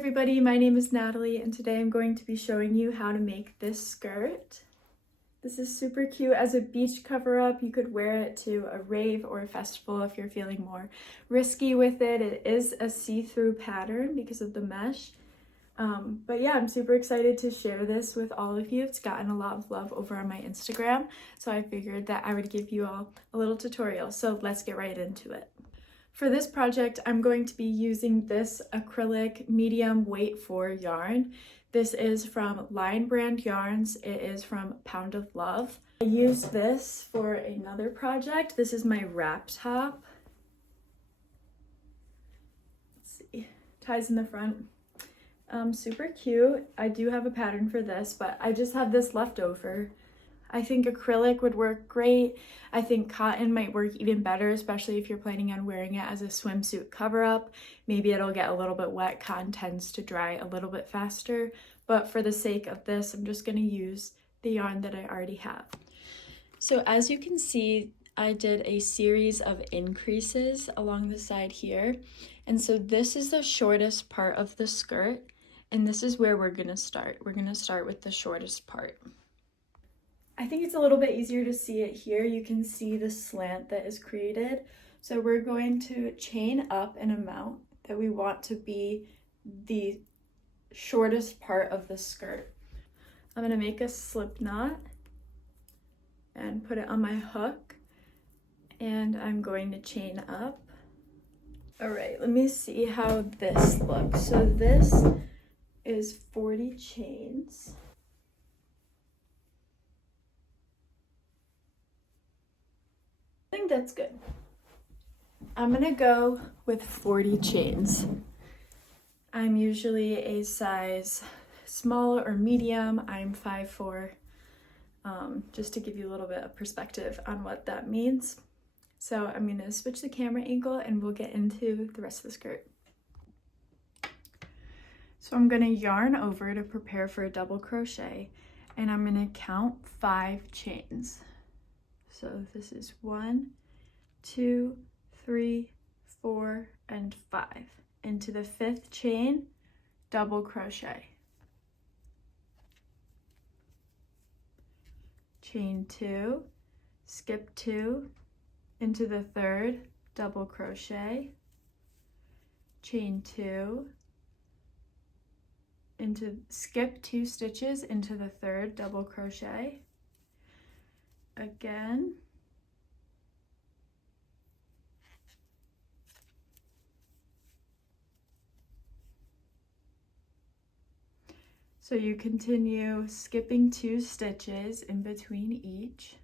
everybody, my name is Natalie and today I'm going to be showing you how to make this skirt. This is super cute as a beach cover-up. You could wear it to a rave or a festival if you're feeling more risky with it. It is a see-through pattern because of the mesh. But yeah, I'm super excited to share this with all of you. It's gotten a lot of love over on my Instagram, so I figured that I would give you all a little tutorial. So let's get right into it. For this project, I'm going to be using this acrylic medium weight 4 yarn. This is from Lion Brand Yarns. It is from Pound of Love. I used this for another project. This is my wrap top. Let's see, ties in the front. Super cute. I do have a pattern for this, but I just have this left over. I think acrylic would work great. I think cotton might work even better, especially if you're planning on wearing it as a swimsuit cover-up. Maybe it'll get a little bit wet. Cotton tends to dry a little bit faster, but for the sake of this, I'm just gonna use the yarn that I already have. So as you can see, I did a series of increases along the side here. And so this is the shortest part of the skirt, and this is where we're gonna start. We're gonna start with the shortest part. I think it's a little bit easier to see it here. You can see the slant that is created. So we're going to chain up an amount that we want to be the shortest part of the skirt. I'm gonna make a slip knot and put it on my hook, and I'm going to chain up. All right, let me see how this looks. So this is 40 chains. I think that's good. I'm gonna go with 40 chains. I'm usually a size small or medium. I'm 5'4", just to give you a little bit of perspective on what that means. So I'm gonna switch the camera angle and we'll get into the rest of the skirt. So I'm gonna yarn over to prepare for a double crochet, and I'm gonna count 5 chains. So this is 1, 2, 3, 4, and 5. Into the 5th chain, double crochet. Chain 2, skip 2, into the 3rd, double crochet. Chain 2, skip 2 stitches into the 3rd, double crochet. Again, so you continue skipping 2 stitches in between each,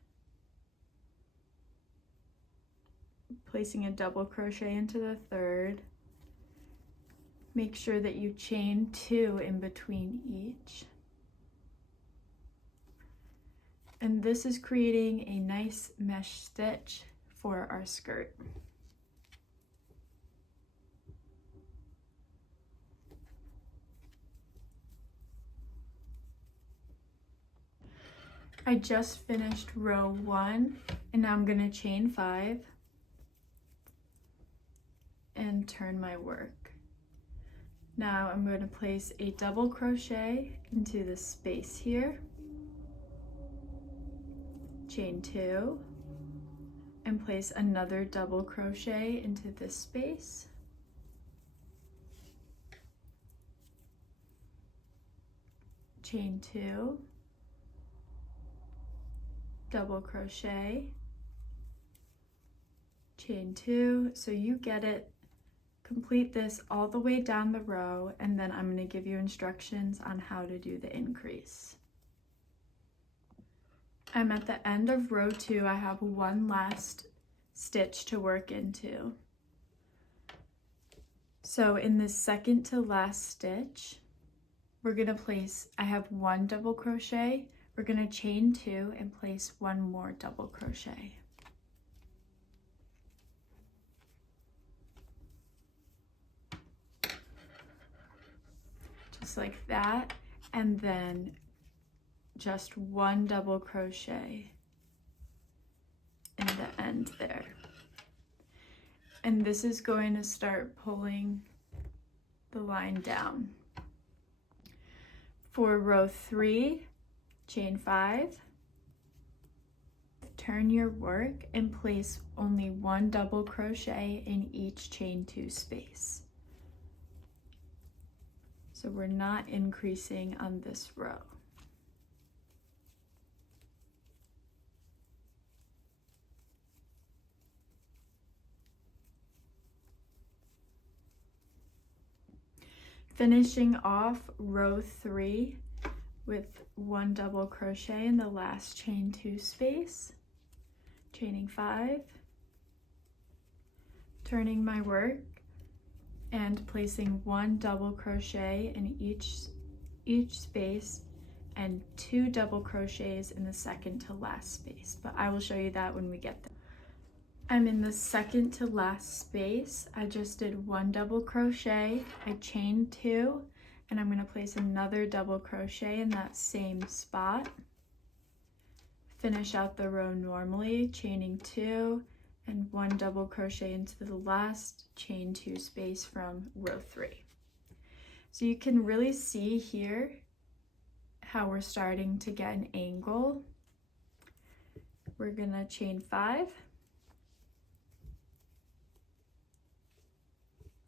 placing a double crochet into the 3rd. Make sure that you chain 2 in between each. And this is creating a nice mesh stitch for our skirt. I just finished row 1, and now I'm gonna chain 5 and turn my work. Now I'm going to place a double crochet into the space here, chain 2, and place another double crochet into this space. Chain 2, double crochet, chain 2, so you get it. Complete this all the way down the row, and then I'm going to give you instructions on how to do the increase. I'm at the end of row 2. I have one last stitch to work into. So in the second to last stitch, we're going to place, I have 1 double crochet, we're going to chain 2 and place 1 more double crochet. Just like that, and then just 1 double crochet in the end there. And this is going to start pulling the line down. For row 3, chain 5, turn your work and place only 1 double crochet in each chain 2 space. So we're not increasing on this row. Finishing off row 3 with 1 double crochet in the last chain 2 space, chaining 5, turning my work and placing 1 double crochet in each space and 2 double crochets in the second to last space, but I will show you that when we get there. I'm in the second to last space. I just did 1 double crochet, I chained 2, and I'm going to place another double crochet in that same spot. Finish out the row normally, chaining 2 and 1 double crochet into the last chain 2 space from row 3. So you can really see here how we're starting to get an angle. We're going to chain 5.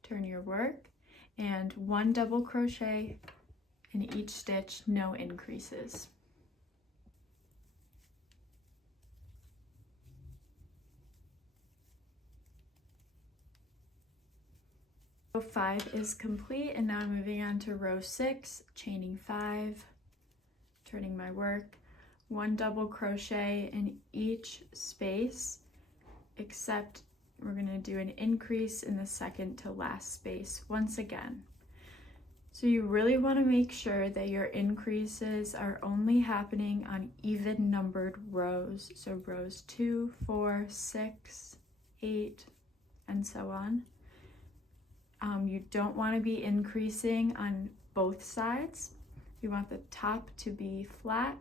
Turn your work and 1 double crochet in each stitch, no increases. Row 5 is complete, and now I'm moving on to row 6, chaining 5, turning my work, 1 double crochet in each space, except we're going to do an increase in the second to last space once again. So you really want to make sure that your increases are only happening on even numbered rows. So rows 2, 4, 6, 8, and so on. You don't want to be increasing on both sides. You want the top to be flat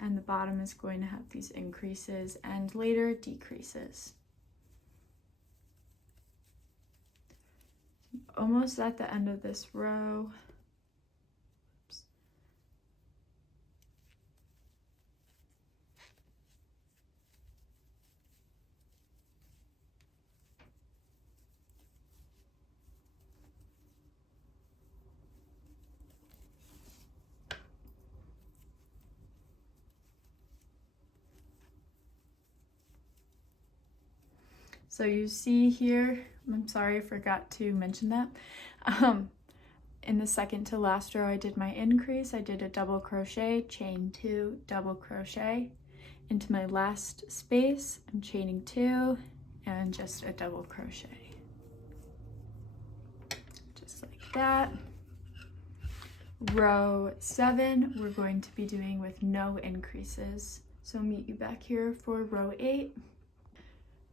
and the bottom is going to have these increases and later decreases. Almost at the end of this row. Oops. So you see here, I'm sorry, I forgot to mention that. In the second to last row, I did my increase. I did a double crochet, chain 2, double crochet. Into my last space, I'm chaining 2 and just a double crochet. Just like that. Row 7, we're going to be doing with no increases. So I'll meet you back here for row 8.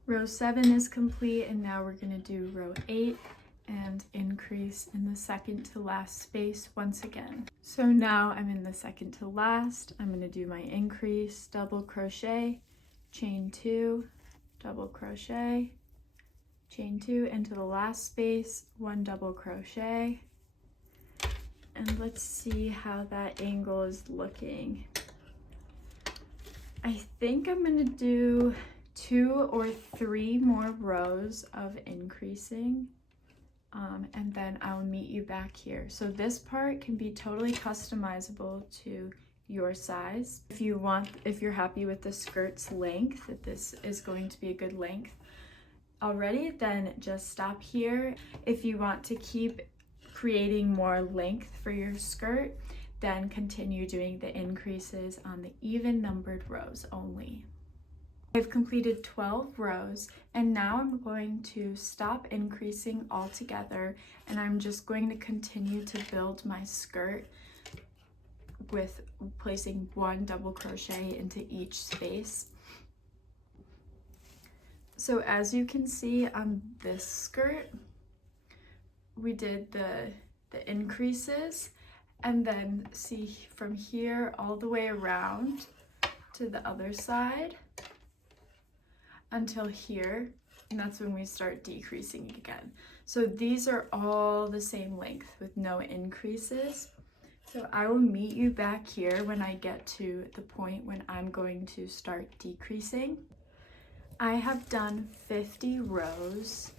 Row 7 is complete, and now we're going to do row 8 and increase in the second to last space once again. So now I'm in the second to last. I'm going to do my increase, double crochet, chain 2, double crochet, chain 2 into the last space, 1 double crochet. And let's see how that angle is looking. I think I'm going to do 2 or 3 more rows of increasing, and then I'll meet you back here. So this part can be totally customizable to your size. If you're happy with the skirt's length, that this is going to be a good length already, then just stop here. If you want to keep creating more length for your skirt, then continue doing the increases on the even numbered rows only. I've completed 12 rows, and now I'm going to stop increasing altogether, and I'm just going to continue to build my skirt with placing 1 double crochet into each space. So as you can see on this skirt, we did the increases, and then see from here all the way around to the other side until here, and that's when we start decreasing again. So these are all the same length with no increases. So I will meet you back here when I get to the point when I'm going to start decreasing. I have done 50 rows.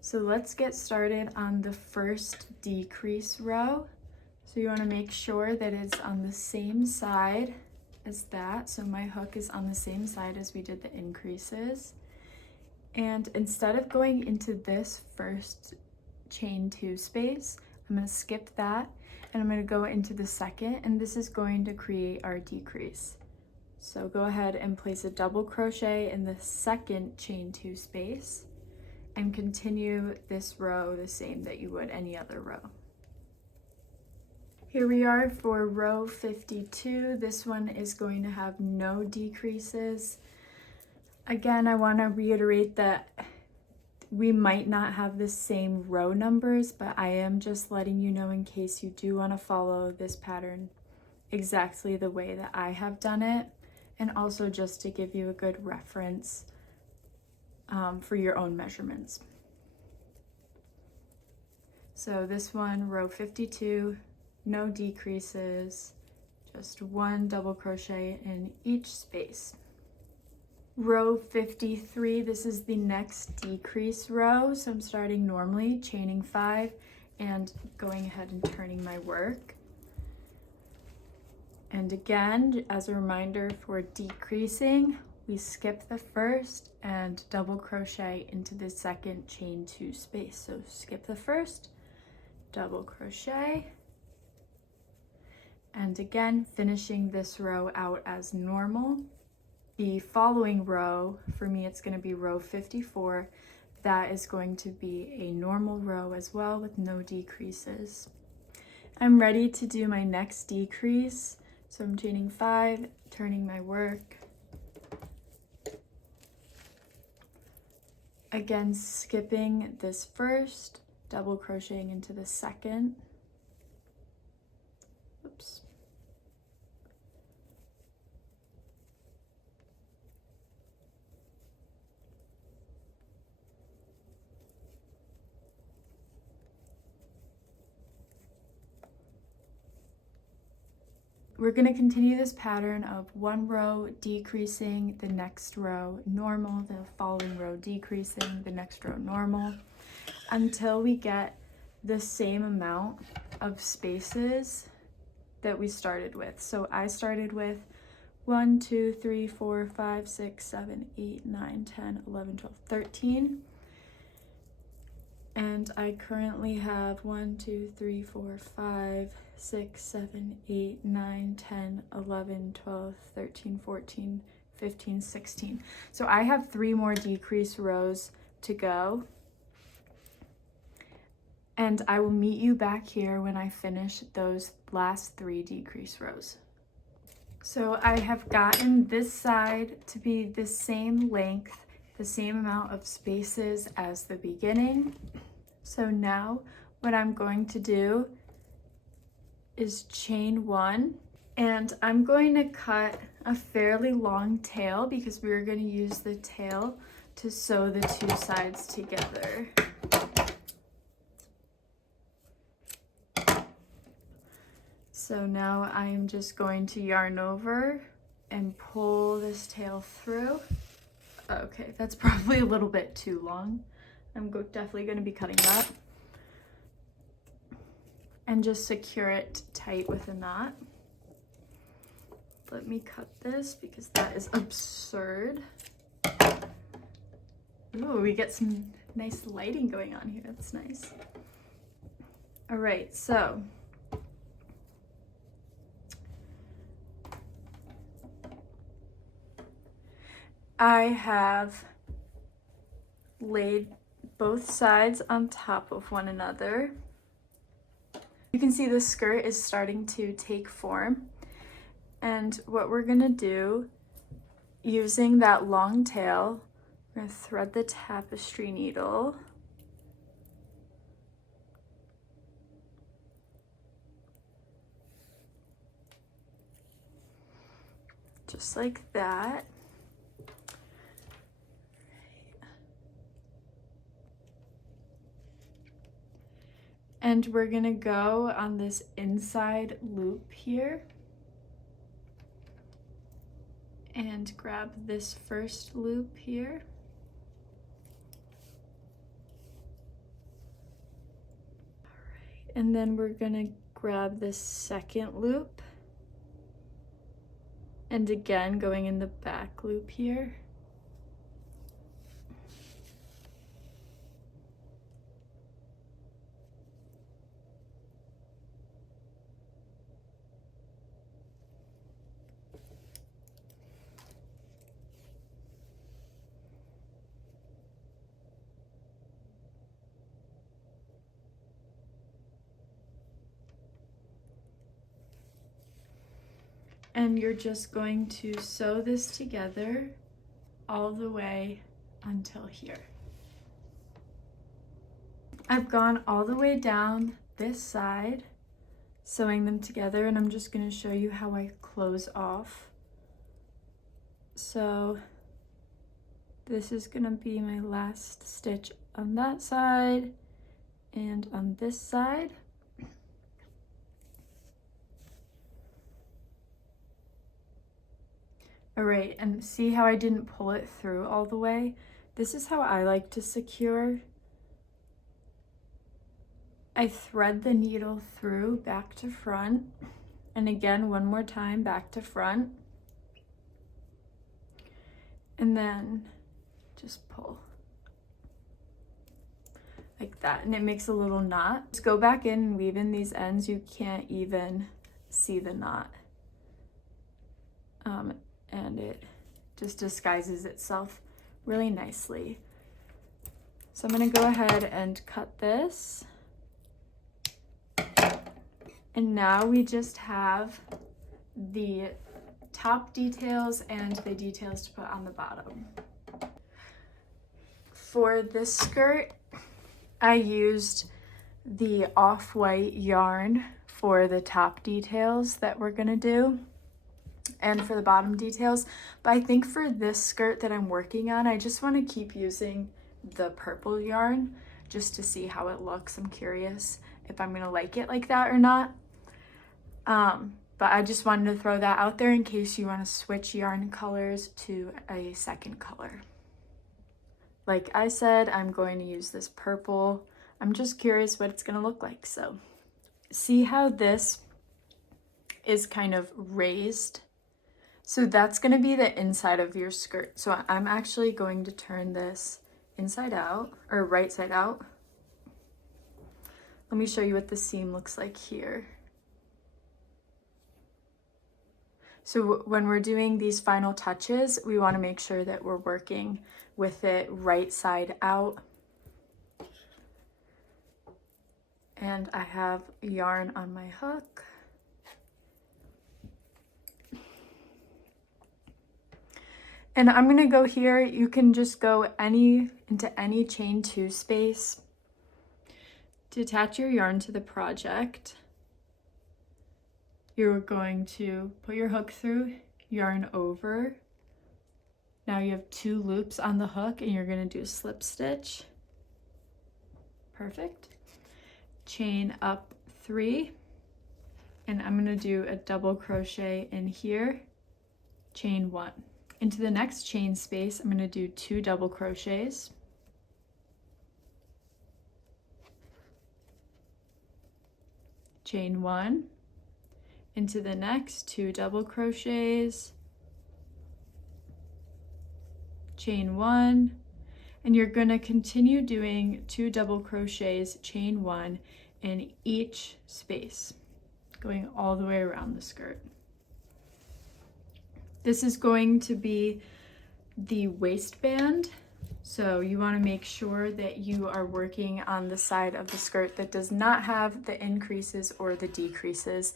So let's get started on the first decrease row. So you want to make sure that it's on the same side as that. So my hook is on the same side as we did the increases. And instead of going into this first chain 2 space, I'm going to skip that and I'm going to go into the second, and this is going to create our decrease. So go ahead and place a double crochet in the second chain 2 space and continue this row the same that you would any other row. Here we are for row 52. This one is going to have no decreases. Again, I want to reiterate that we might not have the same row numbers, but I am just letting you know in case you do want to follow this pattern exactly the way that I have done it, and also just to give you a good reference for your own measurements. So this one, row 52, no decreases, just 1 double crochet in each space. Row 53, this is the next decrease row. So I'm starting normally, chaining 5 and going ahead and turning my work. And again, as a reminder for decreasing, we skip the first and double crochet into the second chain 2 space. So skip the first, double crochet, and again, finishing this row out as normal. The following row, for me, it's going to be row 54. That is going to be a normal row as well with no decreases. I'm ready to do my next decrease. So I'm chaining 5, turning my work. Again, skipping this first, double crocheting into the second. Oops. We're going to continue this pattern of 1 row decreasing, the next row normal, the following row decreasing, the next row normal, until we get the same amount of spaces that we started with. So I started with 1, 2, 3, 4, 5, 6, 7, 8, 9, 10, 11, 12, 13. And I currently have 1, 2, 3, 4, 5, 6, 7, 8, 9, 10, 11, 12, 13, 14, 15, 16. So I have 3 more decrease rows to go. And I will meet you back here when I finish those last 3 decrease rows. So I have gotten this side to be the same length, the same amount of spaces as the beginning. So now what I'm going to do is chain 1, and I'm going to cut a fairly long tail because we're going to use the tail to sew the 2 sides together. So now I'm just going to yarn over and pull this tail through. Okay, that's probably a little bit too long. I'm definitely going to be cutting that. And just secure it tight with a knot. Let me cut this because that is absurd. Ooh, we get some nice lighting going on here. That's nice. All right, so I have laid both sides on top of one another. You can see the skirt is starting to take form. And what we're gonna do, using that long tail, we're gonna thread the tapestry needle. Just like that. And we're gonna go on this inside loop here and grab this first loop here. All right, and then we're gonna grab this second loop, and again going in the back loop here. And you're just going to sew this together all the way until here. I've gone all the way down this side, sewing them together, and I'm just going to show you how I close off. So this is going to be my last stitch on that side and on this side. All right, and see how I didn't pull it through all the way? This is how I like to secure. I thread the needle through back to front, and again, one more time, back to front. And then just pull like that, and it makes a little knot. Just go back in and weave in these ends. You can't even see the knot. And it just disguises itself really nicely. So I'm gonna go ahead and cut this. And now we just have the top details and the details to put on the bottom. For this skirt, I used the off-white yarn for the top details that we're gonna do and for the bottom details, but I think for this skirt that I'm working on, I just want to keep using the purple yarn just to see how it looks. I'm curious if I'm gonna like it like that or not. But I just wanted to throw that out there in case you want to switch yarn colors to a second color. Like I said, I'm going to use this purple. I'm just curious what it's gonna look like. So see how this is kind of raised? So that's gonna be the inside of your skirt. So I'm actually going to turn this inside out, or right side out. Let me show you what the seam looks like here. So when we're doing these final touches, we want to make sure that we're working with it right side out. And I have yarn on my hook. And I'm gonna go here. You can just go into any chain 2 space to attach your yarn to the project. You're going to put your hook through, yarn over. Now you have 2 loops on the hook and you're gonna do a slip stitch. Perfect. Chain up 3, and I'm gonna do a double crochet in here, chain 1. Into the next chain space, I'm gonna do 2 double crochets. Chain 1. Into the next 2 double crochets, chain 1, and you're going to continue doing 2 double crochets, chain 1 in each space, going all the way around the skirt. This is going to be the waistband, so you want to make sure that you are working on the side of the skirt that does not have the increases or the decreases.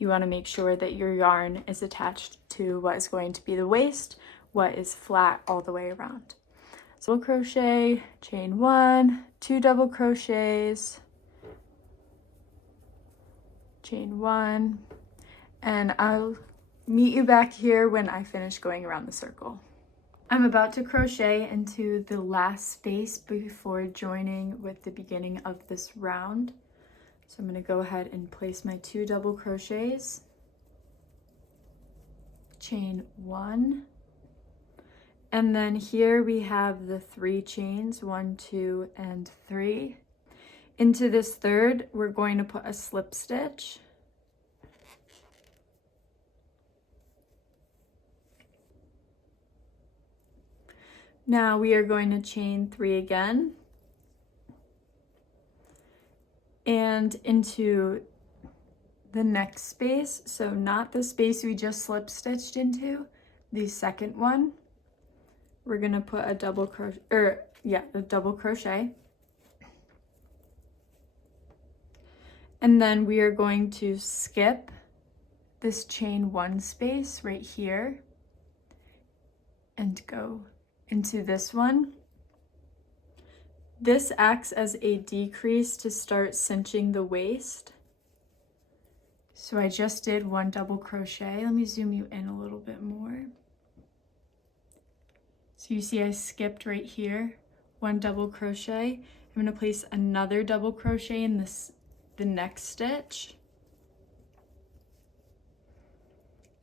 You want to make sure that your yarn is attached to what is going to be the waist, what is flat all the way around. So double crochet, chain 1, 2 double crochets, chain 1, and I'll meet you back here when I finish going around the circle. I'm about to crochet into the last space before joining with the beginning of this round. So I'm going to go ahead and place my 2 double crochets, chain 1, and then here we have the 3 chains, 1, 2, and 3. Into this third, we're going to put a slip stitch. Now we are going to chain 3 again, and into the next space, so not the space we just slip stitched into, the second one, we're gonna put a double crochet, a double crochet. And then we are going to skip this chain 1 space right here and go into this one. This acts as a decrease to start cinching the waist. So I just did 1 double crochet. Let me zoom you in a little bit more. So you see I skipped right here, 1 double crochet. I'm going to place another double crochet in the next stitch.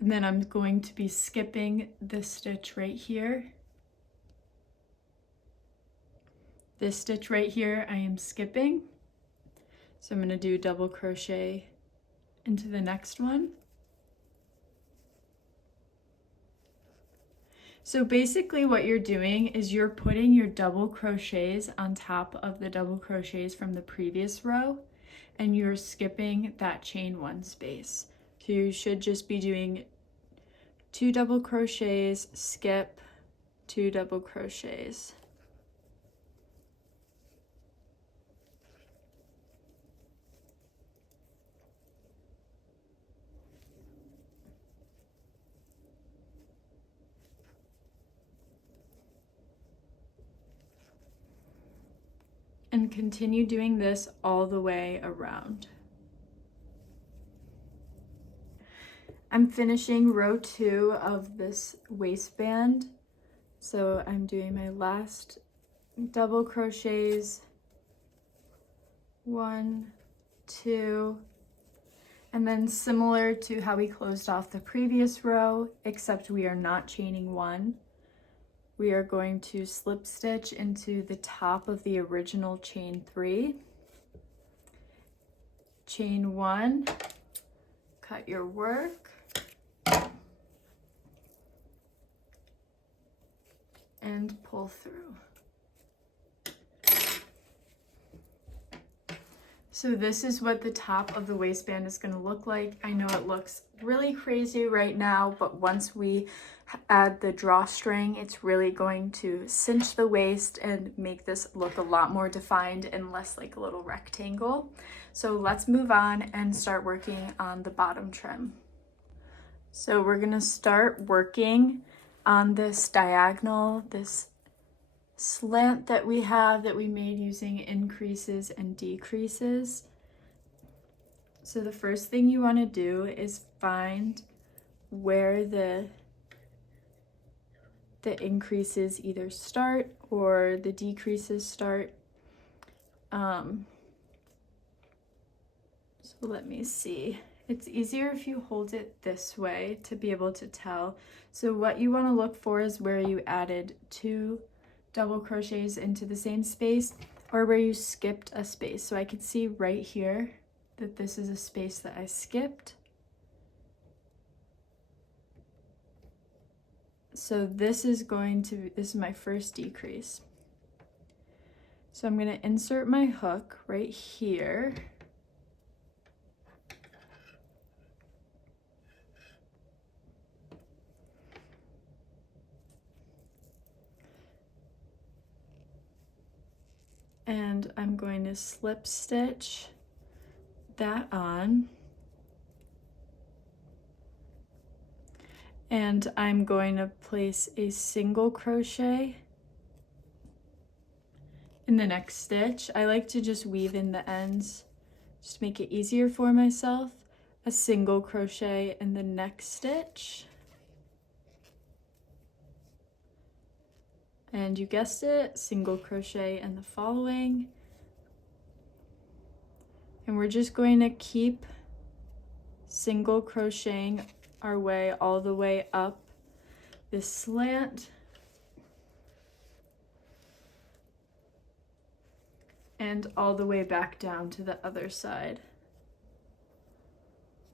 And then I'm going to be skipping this stitch right here. This stitch right here I am skipping. So I'm going to do double crochet into the next one. So basically what you're doing is you're putting your double crochets on top of the double crochets from the previous row, and you're skipping that chain 1 space. So you should just be doing 2 double crochets, skip, 2 double crochets. And continue doing this all the way around. I'm finishing row 2 of this waistband. So I'm doing my last double crochets, 1, 2, and then similar to how we closed off the previous row, except we are not chaining 1. We are going to slip stitch into the top of the original chain 3, chain 1, cut your work, and pull through. So this is what the top of the waistband is going to look like. I know it looks really crazy right now, but once we add the drawstring, it's really going to cinch the waist and make this look a lot more defined and less like a little rectangle. So let's move on and start working on the bottom trim. So we're going to start working on this diagonal, this slant that we have that we made using increases and decreases. So the first thing you want to do is find where the increases either start or the decreases start. So let me see. It's easier if you hold it this way to be able to tell. So what you want to look for is where you added 2 double crochets into the same space, or where you skipped a space. So I could see right here that this is a space that I skipped. So this is my first decrease. So I'm going to insert my hook right here. And I'm going to slip stitch that on. And I'm going to place a single crochet in the next stitch. I like to just weave in the ends, just to make it easier for myself. A single crochet in the next stitch. And you guessed it, single crochet in the following. And we're just going to keep single crocheting our way all the way up this slant and all the way back down to the other side.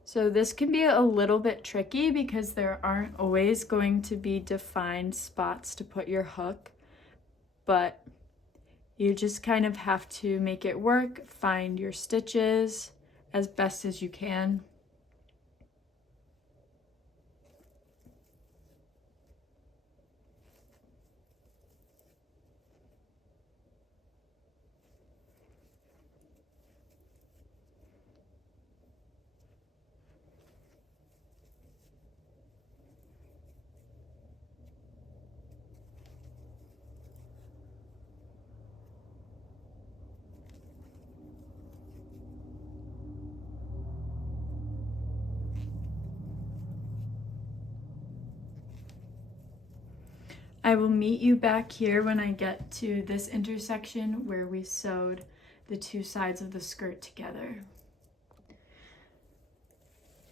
So this can be a little bit tricky because there aren't always going to be defined spots to put your hook, but you just kind of have to make it work, find your stitches as best as you can. I will meet you back here when I get to this intersection where we sewed the two sides of the skirt together.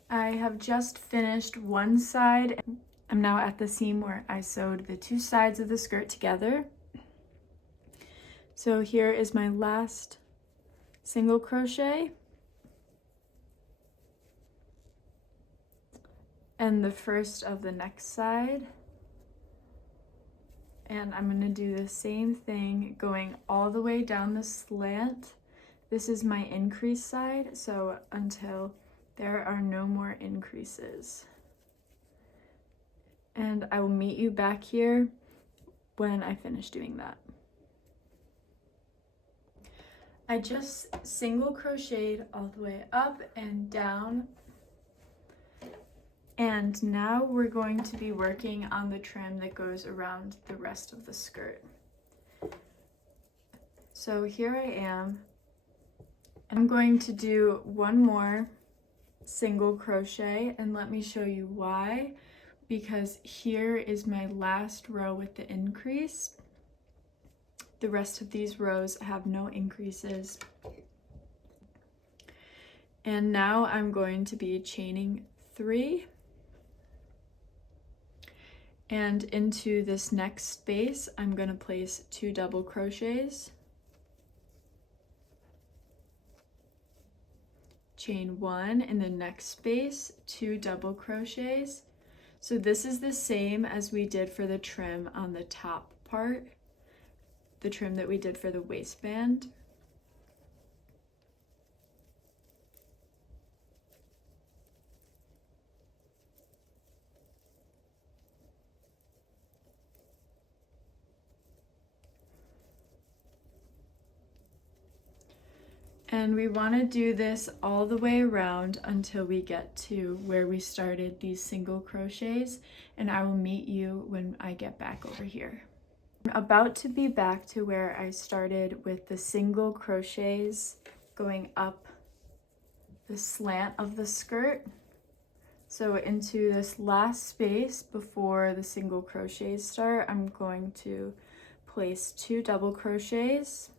I have just finished one side. I'm now at the seam where I sewed the two sides of the skirt together. So here is my last single crochet and the first of the next side. And I'm going to do the same thing going all the way down the slant. This is my increase side, so until there are no more increases. And I will meet you back here when I finish doing that. I just single crocheted all the way up and down. And now we're going to be working on the trim that goes around the rest of the skirt. So here I am. I'm going to do one more single crochet, and let me show you why. Because here is my last row with the increase. The rest of these rows have no increases. And now I'm going to be chaining 3. And into this next space, I'm going to place 2 double crochets, chain 1 in the next space, 2 double crochets. So this is the same as we did for the trim on the top part, the trim that we did for the waistband. And we want to do this all the way around until we get to where we started these single crochets, and I will meet you when I get back over here. I'm about to be back to where I started with the single crochets going up the slant of the skirt. So into this last space before the single crochets start, I'm going to place 2 double crochets,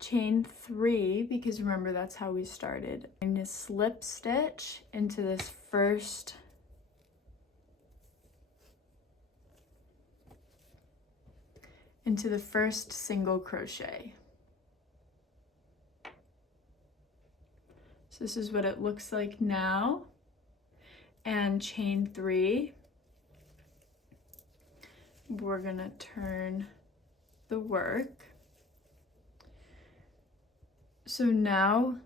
chain 3, because remember that's how we started, and a slip stitch into this first single crochet. So this is what it looks like now, and chain 3. We're gonna turn the work. So now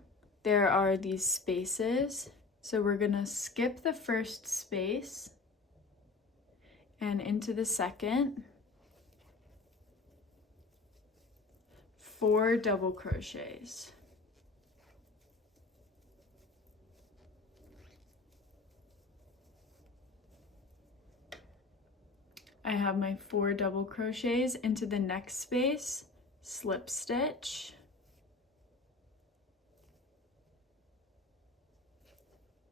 there are these spaces. So we're gonna skip the first space and into the second, 4 double crochets. I have my 4 double crochets into the next space, slip stitch,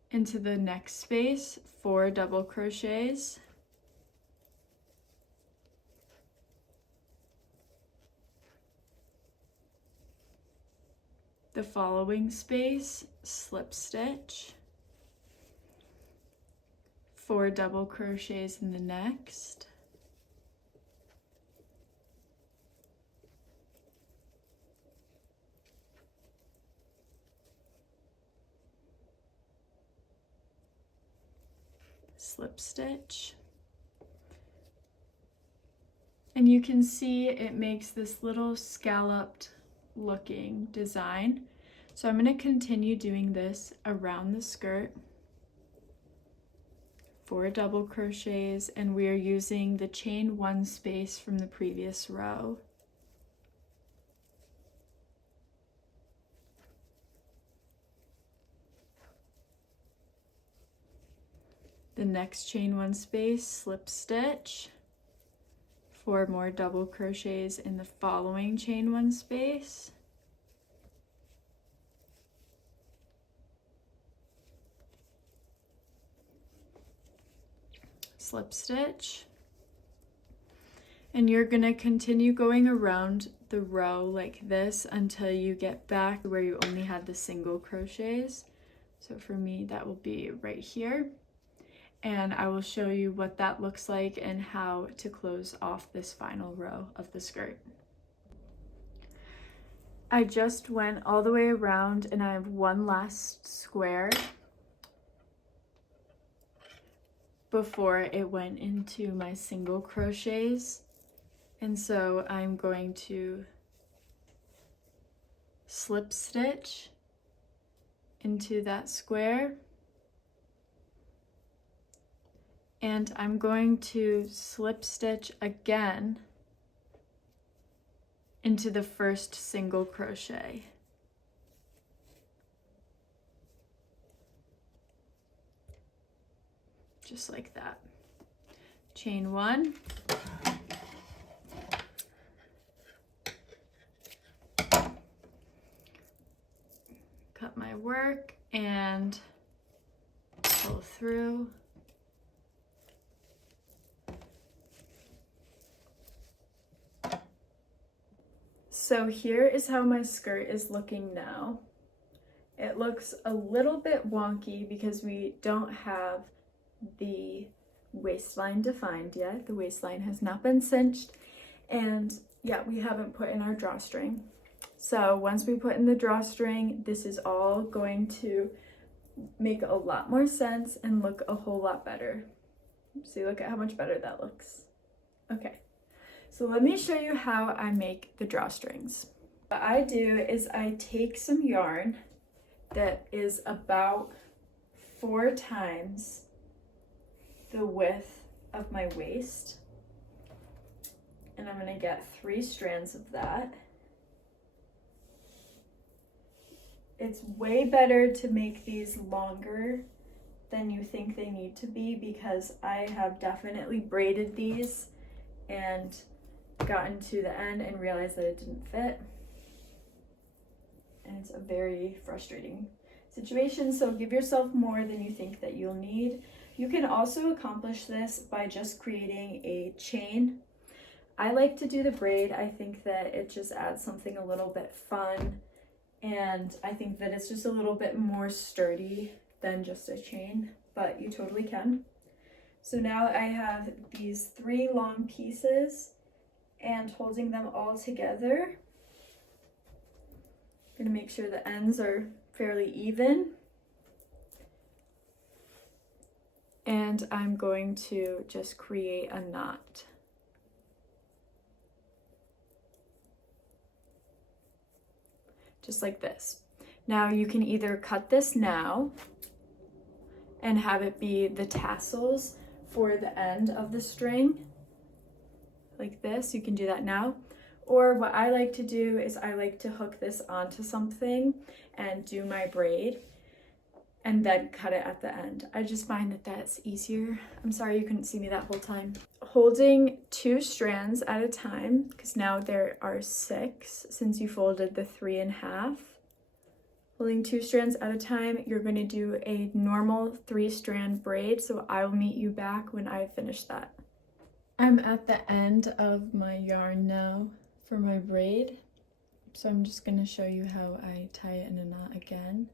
into the next space, 4 double crochets, the following space, slip stitch, 4 double crochets in the next, slip stitch, and you can see it makes this little scalloped looking design. So I'm going to continue doing this around the skirt, 4 double crochets, and we are using the chain 1 space from the previous row. The next chain 1 space, slip stitch, 4 more double crochets in the following chain 1 space, slip stitch, and you're going to continue going around the row like this until you get back where you only had the single crochets. So for me that will be right here, and I will show you what that looks like and how to close off this final row of the skirt. I just went all the way around and I have one last square before it went into my single crochets, and so I'm going to slip stitch into that square, and I'm going to slip stitch again into the first single crochet. Just like that. Chain 1, cut my work and pull through. So here is how my skirt is looking now. It looks a little bit wonky because we don't have the waistline defined yet. The waistline has not been cinched, and yeah, we haven't put in our drawstring. So once we put in the drawstring, this is all going to make a lot more sense and look a whole lot better. See, look at how much better that looks. Okay, so let me show you how I make the drawstrings. What I do is I take some yarn that is about 4 times the width of my waist, and I'm going to get 3 strands of that. It's way better to make these longer than you think they need to be, because I have definitely braided these and gotten to the end and realized that it didn't fit, and it's a very frustrating situation. So give yourself more than you think that you'll need. You can also accomplish this by just creating a chain. I like to do the braid. I think that it just adds something a little bit fun, and I think that it's just a little bit more sturdy than just a chain, but you totally can. So now I have these 3 long pieces, and holding them all together, I'm going to make sure the ends are fairly even. And I'm going to just create a knot. Just like this. Now you can either cut this now and have it be the tassels for the end of the string, like this. You can do that now. Or what I like to do is I like to hook this onto something and do my braid, and then cut it at the end. I just find that that's easier. I'm sorry you couldn't see me that whole time. Holding 2 strands at a time, because now there are 6 since you folded the 3 in half. Holding 2 strands at a time, you're going to do a normal 3-strand braid, so I will meet you back when I finish that. I'm at the end of my yarn now for my braid. So I'm just going to show you how I tie it in a knot again.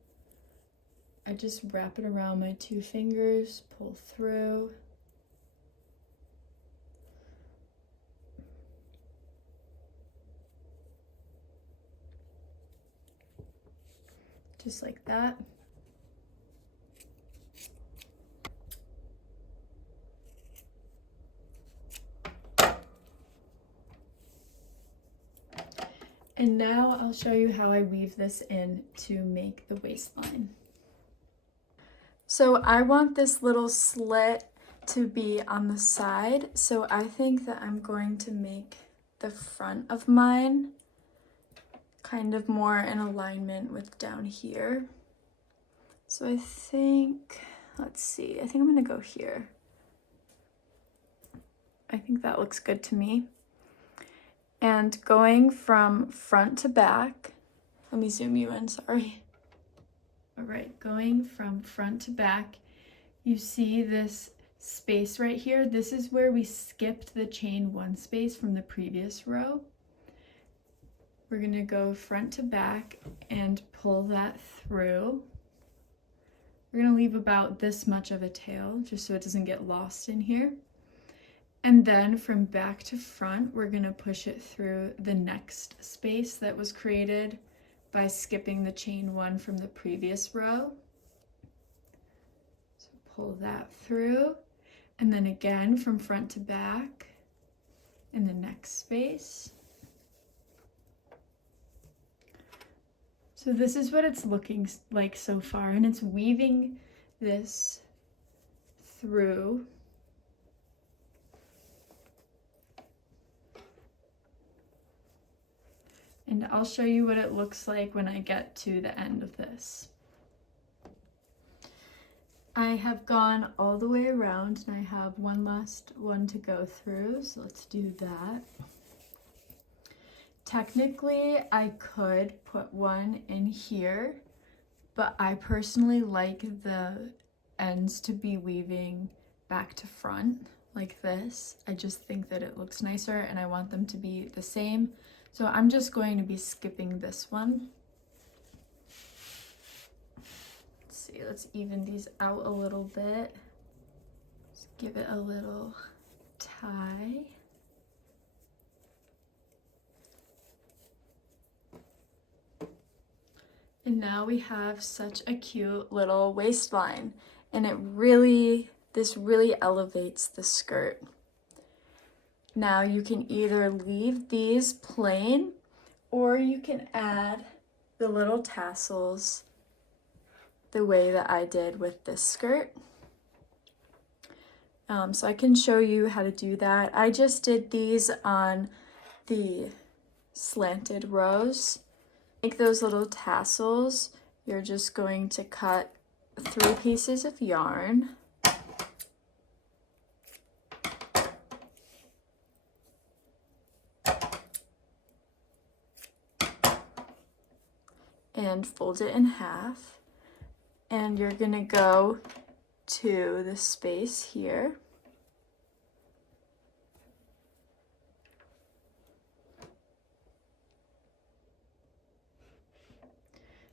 I just wrap it around my 2 fingers, pull through. Just like that. And now I'll show you how I weave this in to make the waistline. So I want this little slit to be on the side, so I think that I'm going to make the front of mine kind of more in alignment with down here. So I think, let's see, I think I'm gonna go here. I think that looks good to me. And going from front to back, let me zoom you in, sorry. All right, going from front to back, you see this space right here. This is where we skipped the chain 1 space from the previous row. We're gonna go front to back and pull that through. We're gonna leave about this much of a tail just so it doesn't get lost in here. And then from back to front, we're gonna push it through the next space that was created by skipping the chain 1 from the previous row. So pull that through, and then again from front to back in the next space. So this is what it's looking like so far, and it's weaving this through. And I'll show you what it looks like when I get to the end of this. I have gone all the way around and I have one last one to go through, so let's do that. Technically, I could put one in here, but I personally like the ends to be weaving back to front like this. I just think that it looks nicer and I want them to be the same. So I'm just going to be skipping this one. Let's see, let's even these out a little bit. Just give it a little tie. And now we have such a cute little waistline, and this really elevates the skirt. Now you can either leave these plain or you can add the little tassels the way that I did with this skirt. So I can show you how to do that. I just did these on the slanted rows. Make those little tassels. You're just going to cut 3 pieces of yarn. And fold it in half, and you're gonna go to the space here.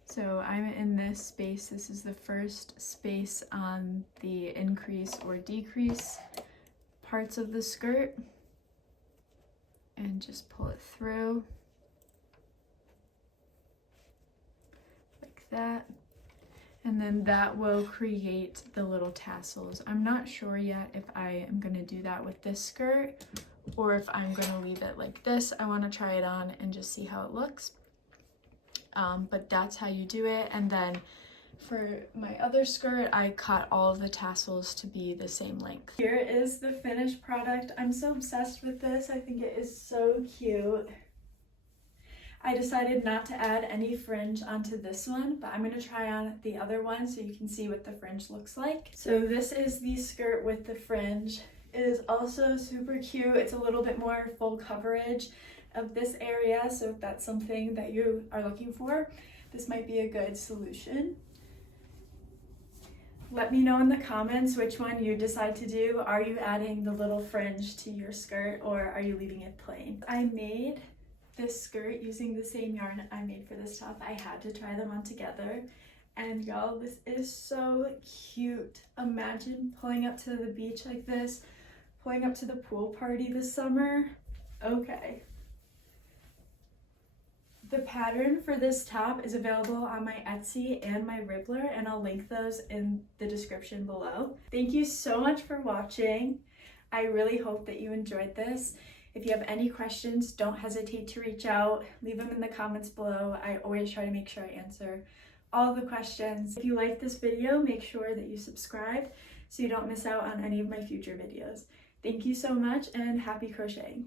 So I'm in this space. This is the first space on the increase or decrease parts of the skirt, and just pull it through. That, and then that will create the little tassels. I'm not sure yet if I am going to do that with this skirt or if I'm going to leave it like this. I want to try it on and just see how it looks. But that's how you do it. And then for my other skirt, I cut all of the tassels to be the same length. Here is the finished product. I'm so obsessed with this. I think it is so cute. I decided not to add any fringe onto this one, but I'm going to try on the other one so you can see what the fringe looks like. So this is the skirt with the fringe. It is also super cute. It's a little bit more full coverage of this area, so if that's something that you are looking for, this might be a good solution. Let me know in the comments which one you decide to do. Are you adding the little fringe to your skirt or are you leaving it plain? I made this skirt using the same yarn I made for this top. I had to try them on together. And y'all, this is so cute. Imagine pulling up to the beach like this, pulling up to the pool party this summer. Okay. The pattern for this top is available on my Etsy and my Ribbler, and I'll link those in the description below. Thank you so much for watching. I really hope that you enjoyed this. If you have any questions, don't hesitate to reach out. Leave them in the comments below. I always try to make sure I answer all the questions. If you like this video, make sure that you subscribe so you don't miss out on any of my future videos. Thank you so much and happy crocheting.